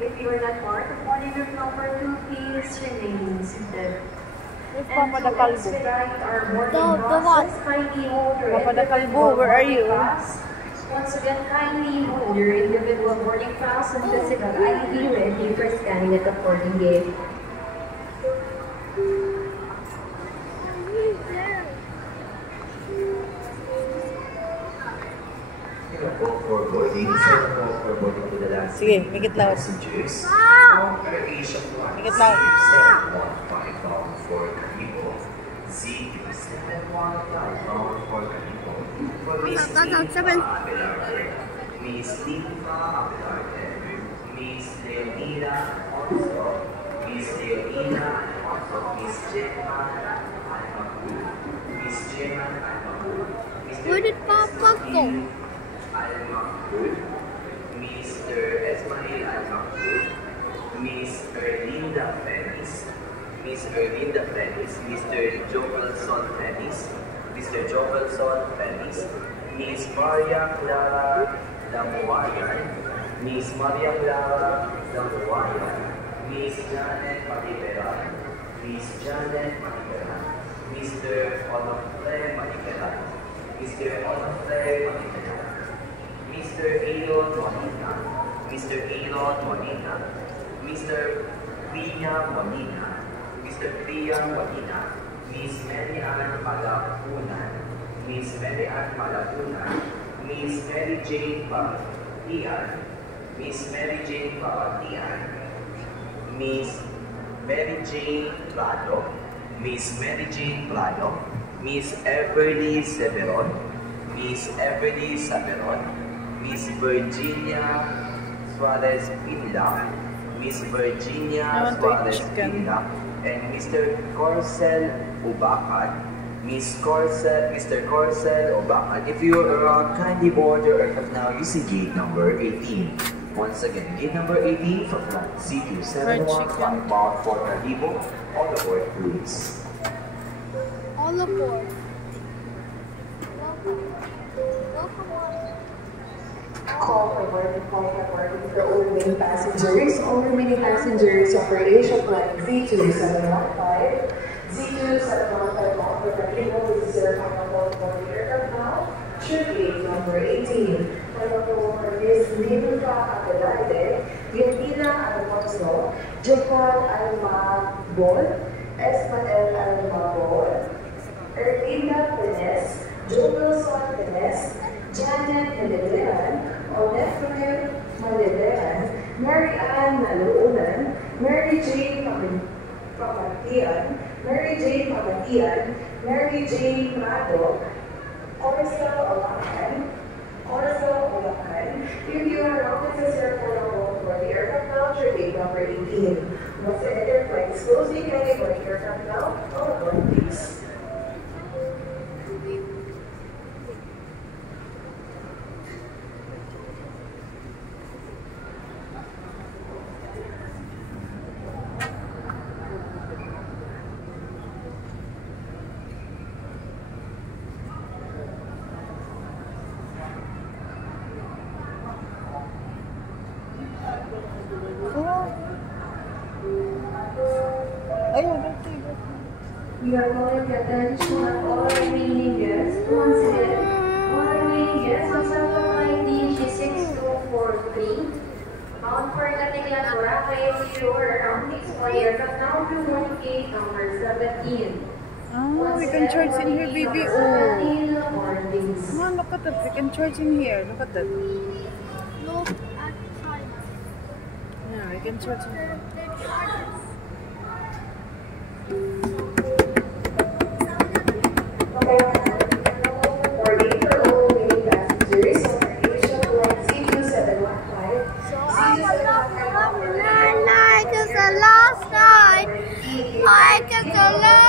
If you are not part of boarding group number 2, please remain seated. Papa the Kalbo. Papa the Kalbo, where are you? Once again, kindly hold your individual boarding pass and physical ID ready for scanning at the boarding gate. Sige, mikit lang. Mikit lang. Miss Lita Abelarde, Miss Leonida also, Miss Leonida also, Miss Gemma Almagul, Miss Gemma Almagul, Where did Papa go? Almagul, Mr. Esmail Almagul, Miss Erlinda Fennis, Miss Erlinda Fennis, Mr. Jovelson Fennis, Mr. Jovelson Fennis, Miss Maria Clara Damuayan, Miss Maria Clara Damuayan, Miss Janet Matiperan, Miss Janet Matiperan, Mr. Onofre Matiperan, Mr. Onofre Matiperan, Mr. Elon Monina, Mr. Elon Monina, Mr. Pia Monina, Mr. Pia Monina, Miss Mary Ann Malapunan, Miss Mary Ann Malapunan, Miss Mary Jane Papatian, Miss Mary Jane Papatian, Miss Mary Jane Prado, Miss Mary Jane Prado, Miss Everly Severon, Miss Everly Severon, Miss Virginia Suarez Pinla, Miss Virginia Suarez Pinla, and Mr. Corcel Ubacan, Mr. Corcel Ubacan. If you are around, kindly board your aircraft now using gate number 18. Once again, gate number 18 for flight CQ715 bound for Caribo. All aboard, please. All aboard. Call for boarding for all remaining passengers. All remaining passengers of Asia flight Z2715. Z2715 bound for Caribo. This is your final call for the aircraft now. Through gate number 18. Final call for Miss Lita Abelarde, Leonida Alfonso, Johan Almagol, Esmael Almagol, Erlinda Penes, Jovelson Penes, Janet Malideran, Onefre Malideran, Mary Ann Naluunan, Mary Jane Papatian, Mary Jane Papatian, Mary Jane Prado, Corcel Olacan, If you are not necessary for the aircraft now, through gate number 18. Once the enter flight is closing, ready for the aircraft now, all aboard please. We are calling the attention of all remaining guests. Once again, all remaining guests on Southern ID G6243. Bound for Katilan, Boracay, you are around 6 for the aircraft now to boarding gate number 17. Oh, we can charge in here, baby. Oh. Come on, look at that. We can charge in here. Look at that. Look at China. Yeah, we can charge in here. Like it's the last night. Like it's the last